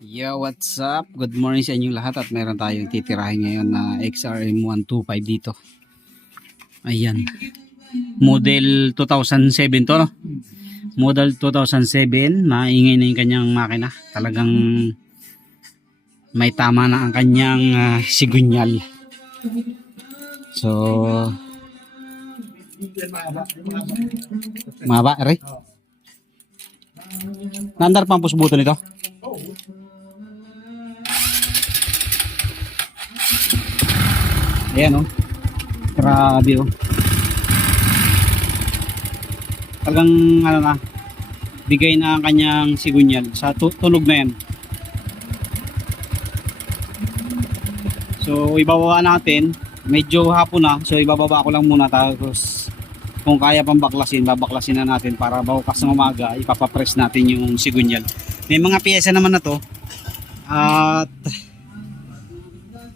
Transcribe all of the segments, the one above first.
Yo, what's up? Good morning sa inyong lahat at meron tayong titirahin ngayon na XRM 125 dito. Ayan. Model 2007 to, no? Model 2007, maingay na yung kanyang makina. Talagang may tama na ang kanyang sigunyal. So, maba, rin. Nandar pa ang pusbuto nito? Ayan, oh. Grabe, oh. Talagang ano na, bigay na ang kanyang sigunyal sa tunog na yan. So ibababa natin, medyo hapon na, so ibababa ko lang muna, tapos kung kaya pang baklasin, babaklasin na natin para bukas ng umaga ipapapress natin yung sigunyal. May mga piyesa naman na to at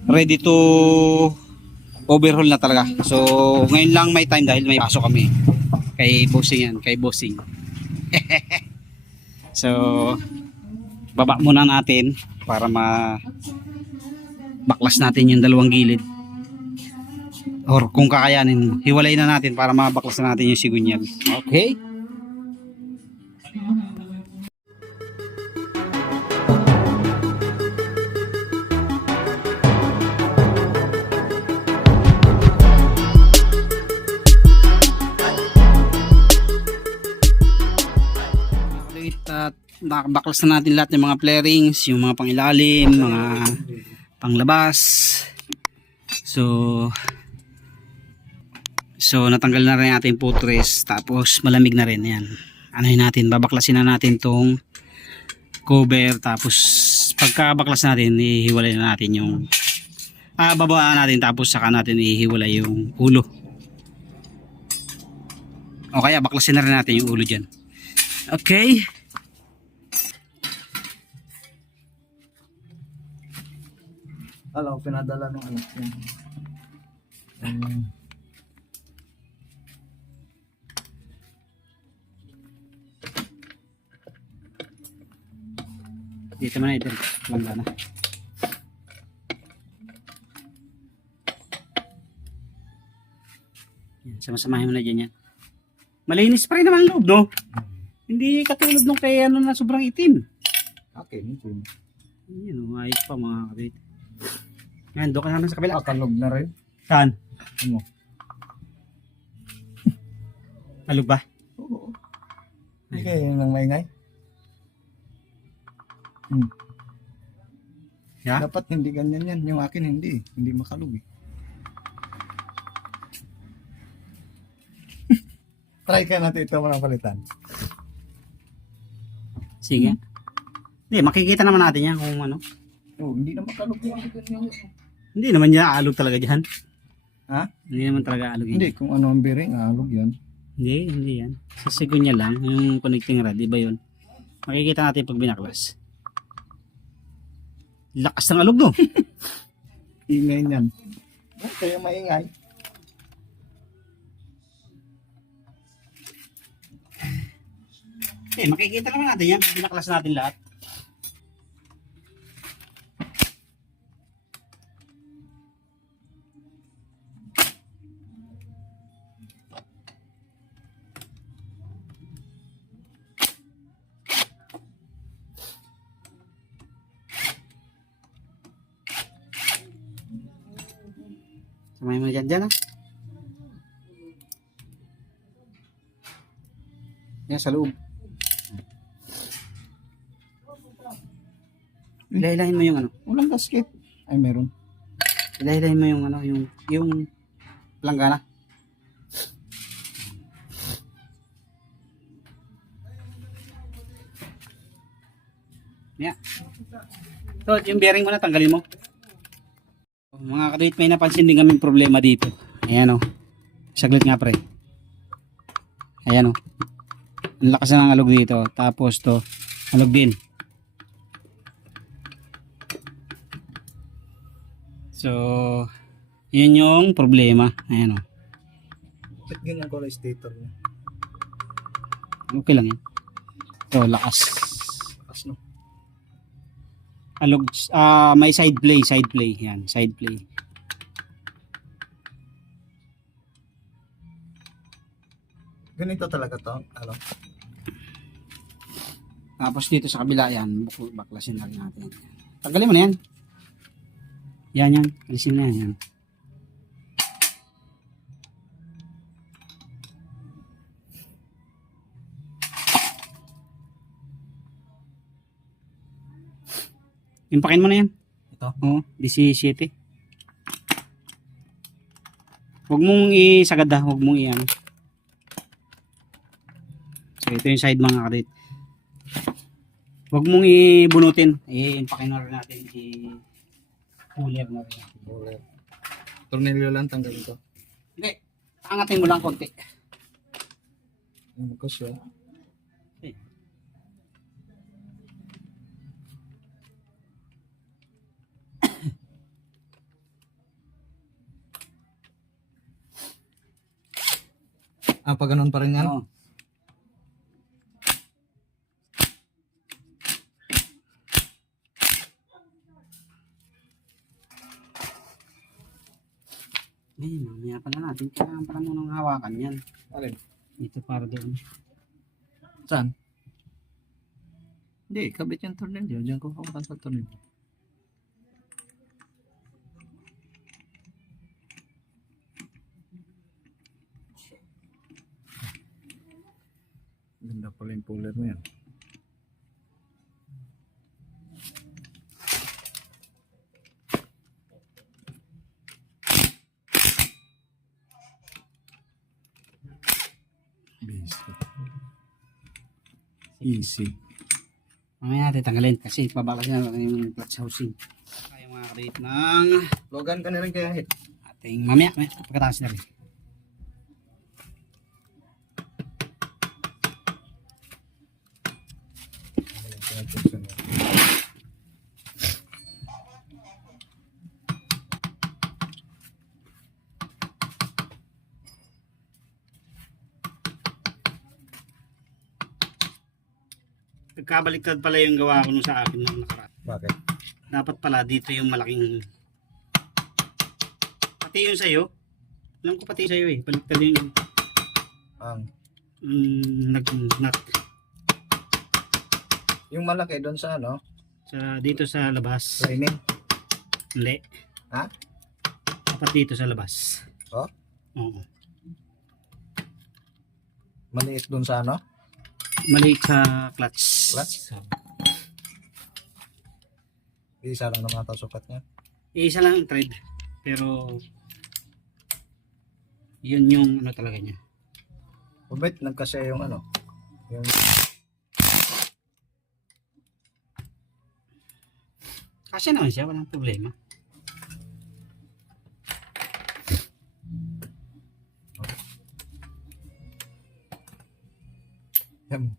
ready to overhaul na talaga. So ngayon lang may time dahil may pasok kami kay bossing yan, kay bossing. So baba muna natin para baklas natin yung dalawang gilid, or kung kakayanin hiwalay na natin para mabaklas na natin yung sigunyal. Okay. At nakabaklas na natin lahat ng mga flarings, yung mga pangilalim, mga panglabas. So natanggal na rin natin putres, tapos malamig na rin yan. Anahin natin, babaklasin na natin tong cover, tapos pagka baklas natin ihiwalay na natin yung babaan natin, tapos saka natin ihiwalay yung ulo, o kaya baklasin na rin natin yung ulo dyan. Okay. Alam, pinadala ng anak niya. Dito man ito. Wala na. Yan, sama-samahin mo na dyan yan. Malinis pa rin naman loob, no? Hindi katulad nung kay ano na sobrang itim. Okay, ito. Yan, ayos pa mga kapit. Yan, doon ka naman sa kabila. Kalog na rin. Saan? Ano? Alog ba? Oo. Hindi kayo nang maingay. Yeah? Dapat hindi ganyan yan. Yung akin hindi. Hindi makalog eh. Try ka natin ito mga palitan. Sige. Hindi, makikita naman natin yan kung ano. Oh, hindi na makalog yung ganyan. Hindi naman niya alog talaga dyan. Ha? Hindi naman talaga alog yan. Hindi, kung ano ang bearing, alog yan. Hindi yan. Sa sigunya lang, yung connecting rod, iba yun. Makikita natin pag binaklas. Lakas ng alog, no? Ingay niyan. Kaya maingay. Makikita naman natin yan. Binaklas natin lahat. Samayin mo dyan, ha? Yan, sa loob. Ilahilahin mo yung ano. Walang gasket. Ay, meron. Ilahilahin mo yung ano, yung planggana. Yeah. So, yung bearing mo na, tanggalin mo. Mga kadit, may napansin din kaming problema dito. Ayan, oh. Saglit nga, pre. Ayan, oh. Ang lakas na ng alog dito. Tapos to, alog din. So, yun yung problema. Ayan, oh. Ba't ganyan ko na stator niya? Okay lang yan. Ito, lakas. Lakas no. Alog, may side play. Yan, side play. Ganito talaga to. Ano? Tapos dito sa kabila yan, baklasin na rin natin. Tanggalin mo na yan. Yan. Alisin na yan. Impakin mo na yan. Ito? Oo, 17. Huwag mong isagad ha, huwag mong i-ano. So ito yung side mga karit. Huwag mong ibunutin. Impakin na rin natin. I-cooler na rin natin. Ulit. Tornilyo lang tanggalin to. Hindi, angatin mo lang konti. Ano ko siya? Pag ganun pa rin yan? Oo. Eh, mamaya pala natin. Kailangan pala munang hawakan yan. Alin? Ito para doon. Saan? Hindi, kabit yung tornilyo. Diyan ko hawakan sa tornilyo. Ganda pala yung puller mo yan. Easy. Mamaya natin tanggalin kasi pabalas na yung clutch housing. Tayo mga karit ng Logan ka na rin kaya hit. ating mamaya pagkatapos na rin. Nagkabaliktad pala yung gawa ko nung sa akin nung nakaraan. Bakit? Dapat pala dito yung malaking pati yung sa'yo. Alam ko pati sa'yo eh. Baliktad yung Ang nag-nut. yung malaki doon sa ano? Sa, dito sa labas. Lining. Hindi. Ha? Dapat dito sa labas. Oh? Oo. Maliit doon sa ano? Maliit sa clutch. Clutch? Isa lang naman ata sukat niya. Isa lang ang thread. Pero yun yung ano talaga niya. Ubit, nagkasya yung ano? Yung Kasi naman siya, walang problema. yan.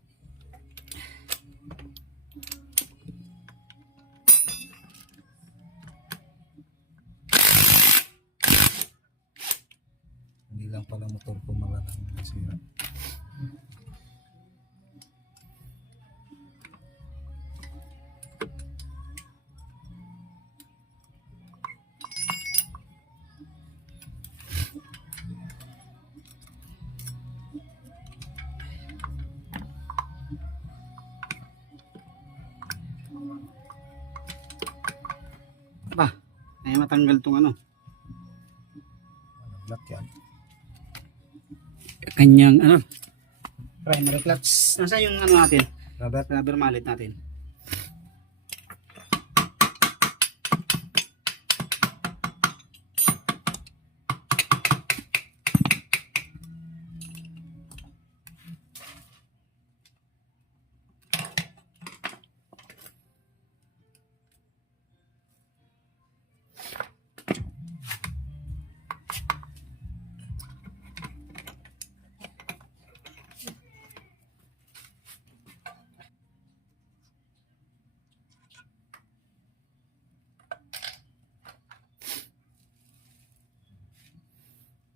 Hindi lang pala motor ko malalang nasira. Ba, ay matanggal tong ano. Black yan. Kanyang ano, primary clutch. Nasaan yung ano natin? Robert, Rubber mallet natin.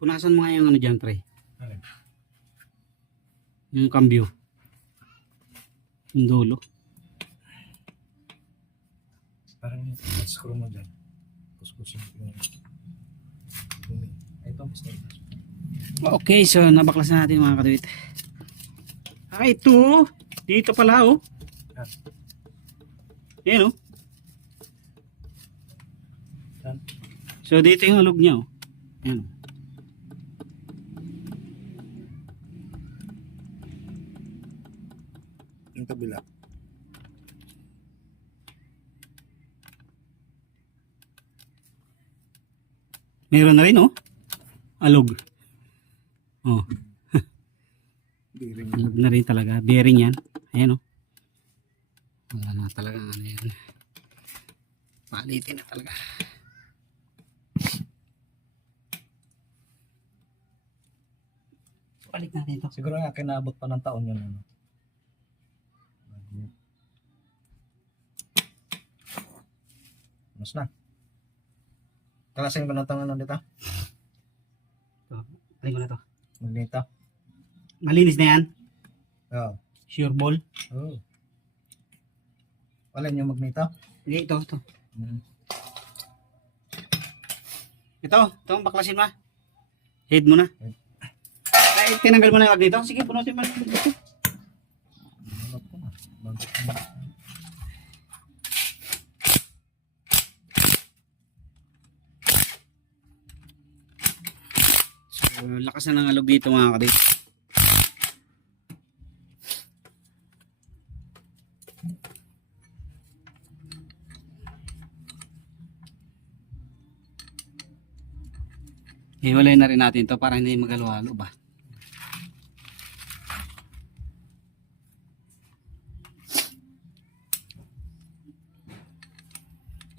Punasan mo nga yung ano dyan, pre. Alin? Yung cambio. Yung dulo. Parang screw mo dyan. Puspusin yung dumi. Ito, Mr. Okay, so nabaklas na natin mga kaduit. Ito. Dito pala oh. Ah. Ayan oh. Yan. So dito yung alog niya oh. Ayan oh. Yung kabila. Meron na rin oh. Alog. Oh. Bearing. Alog na rin talaga. Bearing yan. Ayan oh. Wala na talaga ano yan. Palitin na talaga. Balik natin ito. Siguro nga kinaabot pa ng taon yun. Ano? Mas na. Kalasing ba ng taon ano dito? Balik ko na to. Magneta. Malinis na yan. Oo. Sure ball. Oh. Wala yung magneta? Hindi, ito. Hmm. Ito ang baklasin mo. Head mo na. Ay, tinanggal mo na yung wag dito. Sige, punutin mo na dito. Hanap ko na. Bago. So, lakas na ng alog dito mga kadit. Hiwalay na rin natin to para hindi magalo-halo ba.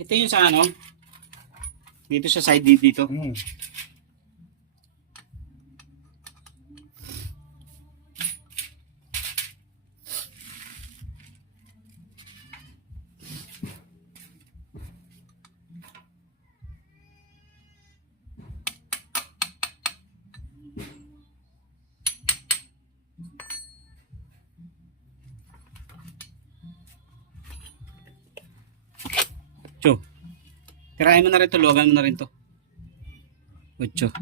Ito yung sa ano, dito sa side dito. Hmm. Cho. Tirahin mo na rin to, luwagan mo na rin to. 8.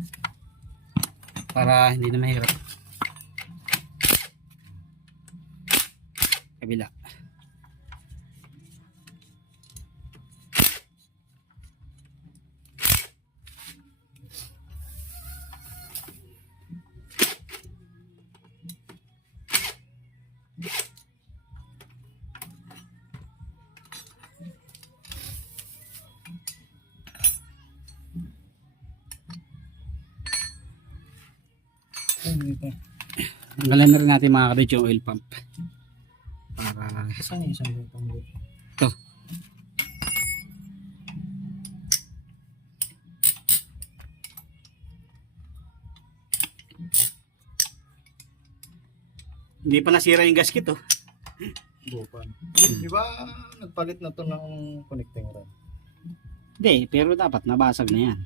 Para hindi na mahirap. Kabila. Tanggalan na rin natin mga kadit yung oil pump. Para Saan yung isang butang mo? ito. Hindi pa nasira yung gasket oh. Bupan. Di ba nagpalit na to ng connecting rod? Hindi, pero dapat nabasag na yan.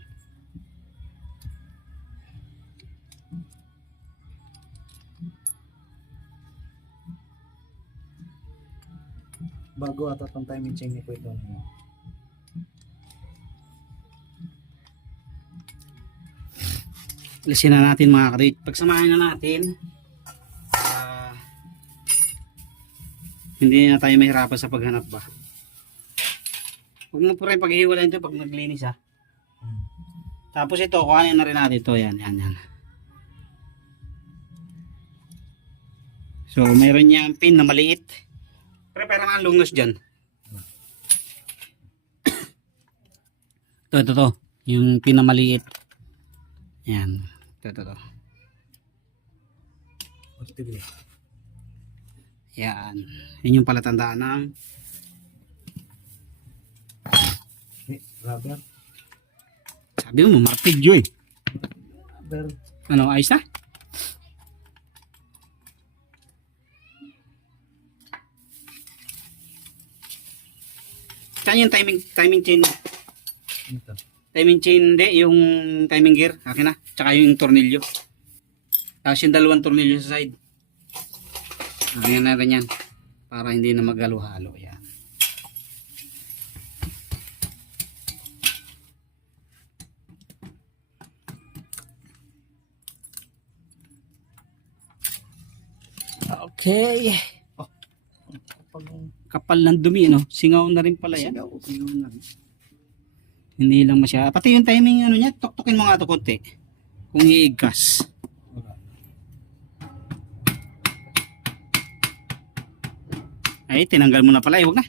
Bago ata itong timing chain ni ko ito. Alisin na natin mga kadit. Pagsamahin na natin. Hindi na tayo mahirapan sa paghanap ba. Huwag mo po rin paghihiwalayin ito pag naglinis ha. Tapos ito, kuhanin na rin natin ito. Yan. So, mayroon niyang pin na maliit. Pero parang ang lungos dyan. Ito. Yung pin na maliit. Yan. Ito. Yan. Yun yung palatandaan ng Rubber. sabi mo, martilyo eh. Rubber. Ano, ayos na? Saan yung timing chain? Ito. Timing chain hindi, yung timing gear, akin na. Tsaka yung tornilyo. Tapos yung dalawang tornilyo sa side. Akin na rin yan. Para hindi na magalo-halo. Yan. Okay. Pag Kapal ng dumi, no? Singaw na rin pala yan. Singaw na rin. Hindi lang masyado. Pati yung timing ano niya, tuktukin mo nga ito konti. Kung iigkas. wala. Ay, tinanggal mo na pala. Huwag na.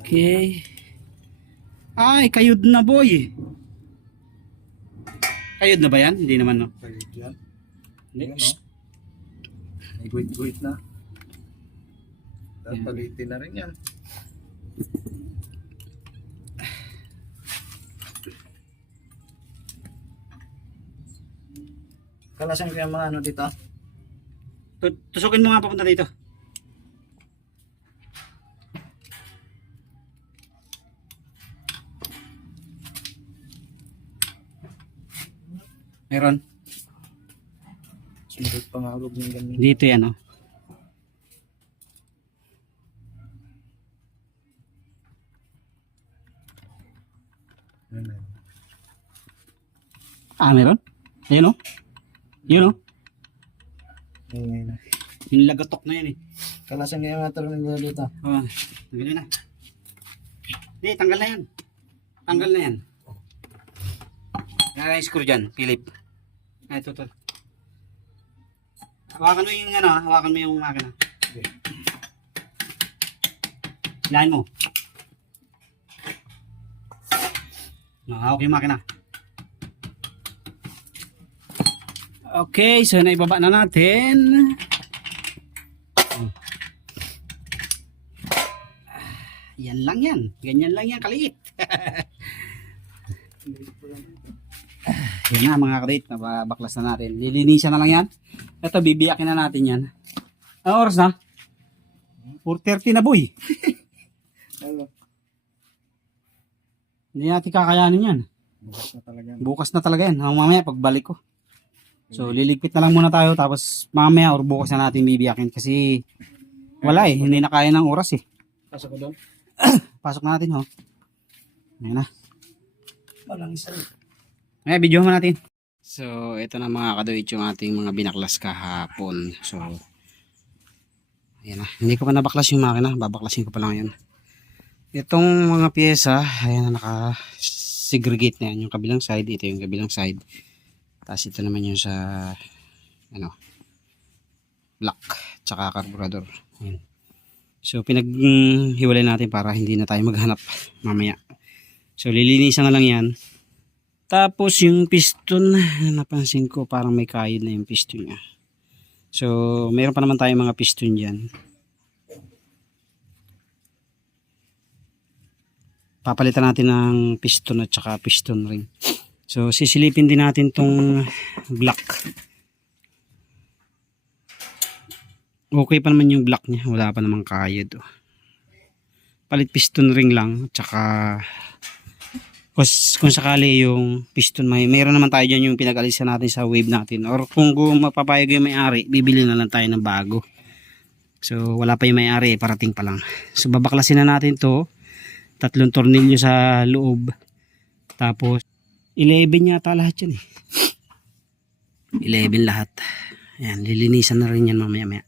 Okay. Ay, kayod na boy. Kayod na ba yan? Hindi naman, no? Kaya yan. Hindi. Ayan, no? May guhit-guhit na. Yan. Palitin na rin yan. Kalasan ko yung mga ano dito. Tusukin mo nga papunta dito. Meron. Sumunod pangalog yung ganyan. Dito yan, oh. Ayan, ayan. Ah, meron? Ayun, oh. Yun, oh. Ayan, ayan, ayan. Yung lagatok na yan, eh. Kalasan ko yung mga talong nila dito. Oh, tanggalin na. Hindi, tanggal na yan. Tanggal na yan. Yan yung screw dyan, Philip. Ay, ito. Hawakan mo yung ano, hawakan mo yung makina. Okay. Hilahin mo. Hawak yung makina. Okay, so naibaba na natin. Yan lang yan. Ganyan lang yan, kaliit. Yan na mga kadate, nababaklas na natin. Lilinisan na lang yan. Ito, bibiyakin na natin yan. Anong oras na? 4:30 na boy. Ayun. Hindi natin kakayanin yan. Bukas na talaga. Bukas na talaga yan. Mamaya pagbalik ko. So liligpit na lang muna tayo tapos mamaya or bukas na natin bibiyakin kasi wala eh. Hindi na kaya ng oras eh. Pasok ko doon. Pasok na natin ho. Ayan na. Walang isa. May video mo natin. So, ito na mga kadoit yung ating mga binaklas kahapon. So, ayan na. Hindi ko pa nabaklas yung makina. Babaklasin ko pa lang yan. Itong mga pyesa, ayan na naka-segregate na yan. Yung kabilang side, ito yung kabilang side. Tapos ito naman yung sa, ano, block, tsaka carburetor. Ayan. So, pinaghiwalay natin para hindi na tayo maghanap mamaya. So, lilinisan na lang yan. Tapos yung piston, napansin ko parang may kayod na yung piston niya. So, meron pa naman tayong mga piston dyan. Papalitan natin ng piston at saka piston ring. So, sisilipin din natin tong block. Okay pa naman yung block niya. Wala pa namang kayod. Palit piston ring lang. At saka kung sakali yung piston mayroon naman tayo dyan yung pinag-alisan natin sa wave natin or kung mapapayag yung may-ari bibili na lang tayo ng bago. So wala pa yung may-ari, parating pa lang. So babaklasin na natin to, 3 tornilyo sa loob, tapos 11 yata lahat yan eh, 11 lahat. Ayan, lilinisan na rin yan mamaya maya.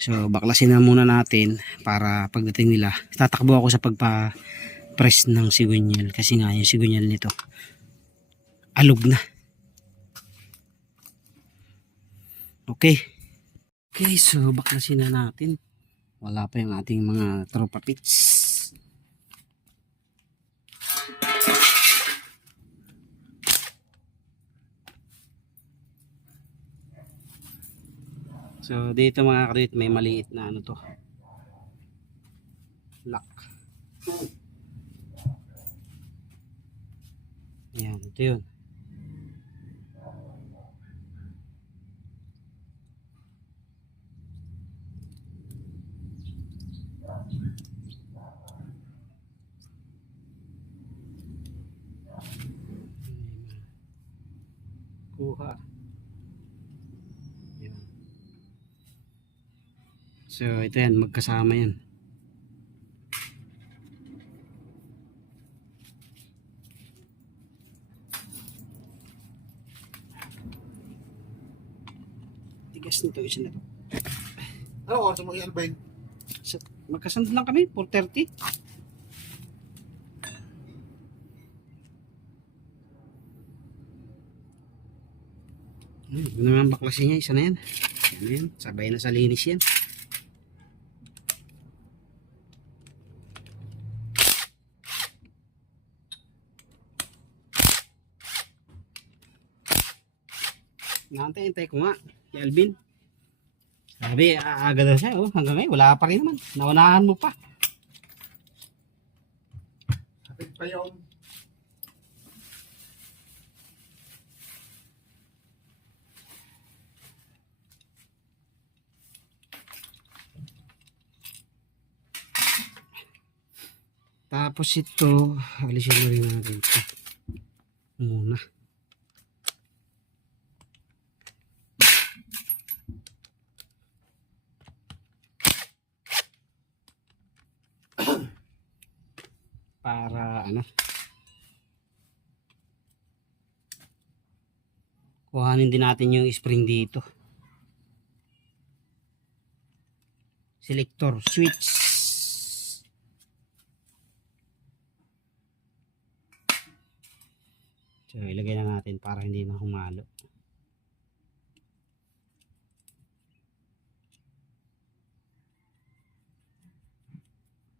So baklasin na muna natin para pagdating nila tatakbo ako sa press ng sigunyal kasi nga yung sigunyal nito alog na. Okay, so baklasin na natin. Wala pa yung ating mga tropa pits. So dito mga kadit may maliit na ano to, lock. Ayan, ito yun. Kuha. Ayan. So ito yan, magkasama yan. tigas nito isa na to. Ano oras mo yan, Alvin? Magkasando lang kami, 4:30. Ano naman baklasin niya, isa na yan. Yan na yan, sabay na sa linis yan. Naantay-antay ko nga, si Alvin. Sabi, aaga daw siya, oh. Hanggang ngayon, wala pa rin naman. Naunahan mo pa. Kapit pa yun. Tapos ito, alisin na rin natin ito. Muna. Para ano, kuhanin din natin yung spring dito. Selector switch. So ilagay na natin para hindi na humalo.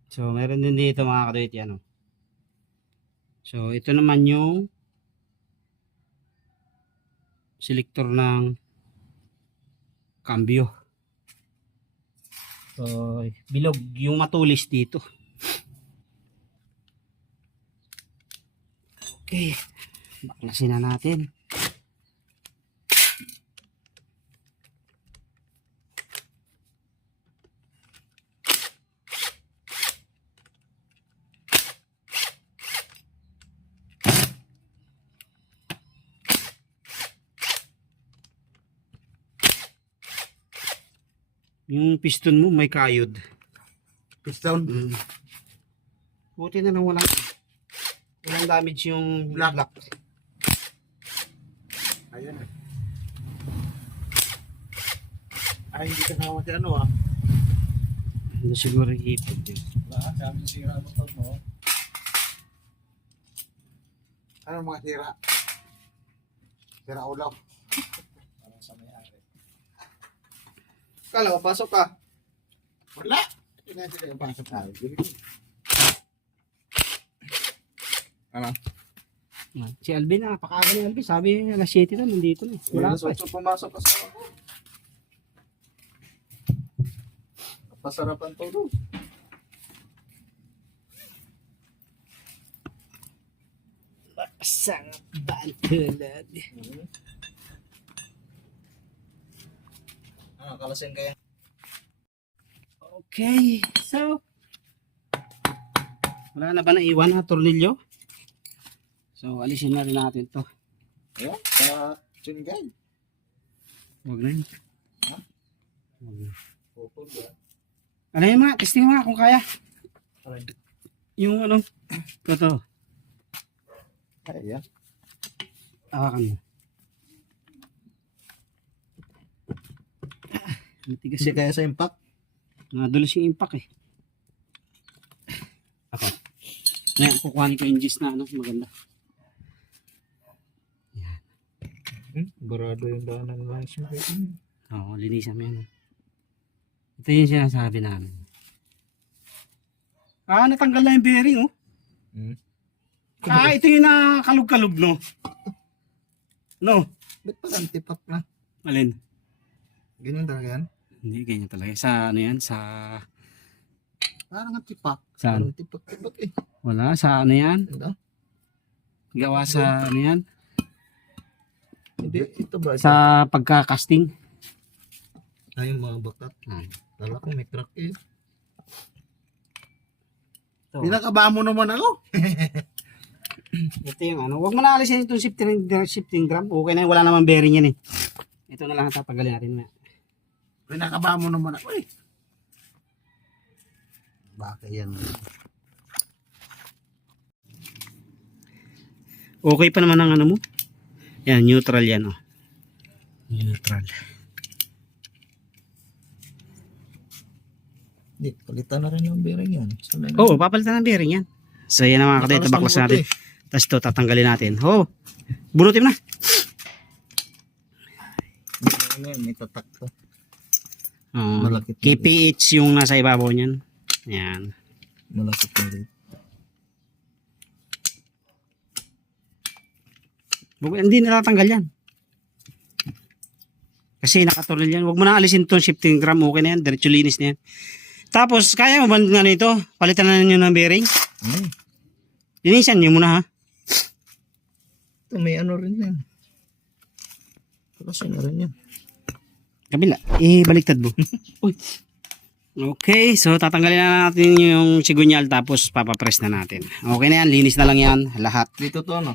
So meron din dito mga kaduyt yan, oh. So ito naman yung selector ng cambio. So bilog yung matulis dito. Okay, baklasin na natin. Yung piston mo may kayod. Piston. Buti na lang walang damage yung block. Ayan. Ay, hindi ka naman si ano ah. Ano siguro ipod yun. Lahat, kami sira motor mo. Ano mga sira? Sira ulam. Parang sa may-ari. Kala ko, pasok ka. Wala. Hindi na sila yung pasok na. Ano? Si Alvin na, napakaga ni Alvin. Sabi alas 7 na, nandito na. Wala pa. So, pumasok ka sa ako. Pasarapan to doon. Sarap bantulad. Kalasin kaya. Okay, so wala na ba naiwan na tornilyo? So alisin na rin natin to. Ayan, sa tune guide. Huwag na yun. Ha? Huwag na. Pupul ba? Ano yun mga? Testing mga kung kaya. Aray. Yung ano, ito. Ayan. Awakan mo. Matigas Kasi kaya sa impact. Nadulas yung impact eh. Ako. Ngayon, kukuhanin ko yung gis na ano, maganda. Barado yung daanan ng lines mo. Oo, linisan mo yan. Ito yung sinasabi namin. Natanggal na yung bearing oh. Ito yung nakakalug-kalug no? No? Ba't pa lang tipak na? Alin? Ganyan talaga yan? Hindi, ganyan talaga. Sa ano yan? Sa... Parang ang tipak. Saan? Parang tipak-tipak eh. Wala, sa ano yan? Ano? Gawa sa ano yan? Hindi, ito ba? Sa pagka-casting. Ay, yung mga bakat. Ah. Lala ko may truck eh. Ito. Pinakaba mo naman ako. Ito yung ano. Huwag mo na alisin itong shifting drum. Okay na yun. Wala naman bearing yan eh. Ito na lang ang tatanggalin natin. Pinakaba mo naman ako eh. Baka yan. Okay pa naman ang ano mo. Yan, neutral yan oh. Neutral. Hindi, palitan na rin yung bearing yan. Saan na Oo, papalitan ng bearing yan. So yan ang mga kadete, Nakalas baklas ng natin. Tapos ito, tatanggalin natin. Oh, bunutin mo na. Ano yan, may tatak to. Oh, Malakit na KPH yung nasa ibabaw niyan. Yan. Malakit na rin. Hindi natatanggal yan. Kasi nakatulad yan. Huwag mo na alisin itong shifting drum. Okay na yan. Diretso linis na yan. Tapos, kaya mo ba nga nito? Palitan na nyo ng bearing? Ay, Linisan nyo muna ha. ito may ano rin yan. Kasi na rin yan. Kabila. Baliktad mo. Uy. Okay. So, tatanggalin na natin yung sigunyal tapos papapress na natin. Okay na yan. Linis na lang yan. Lahat. Dito to ano?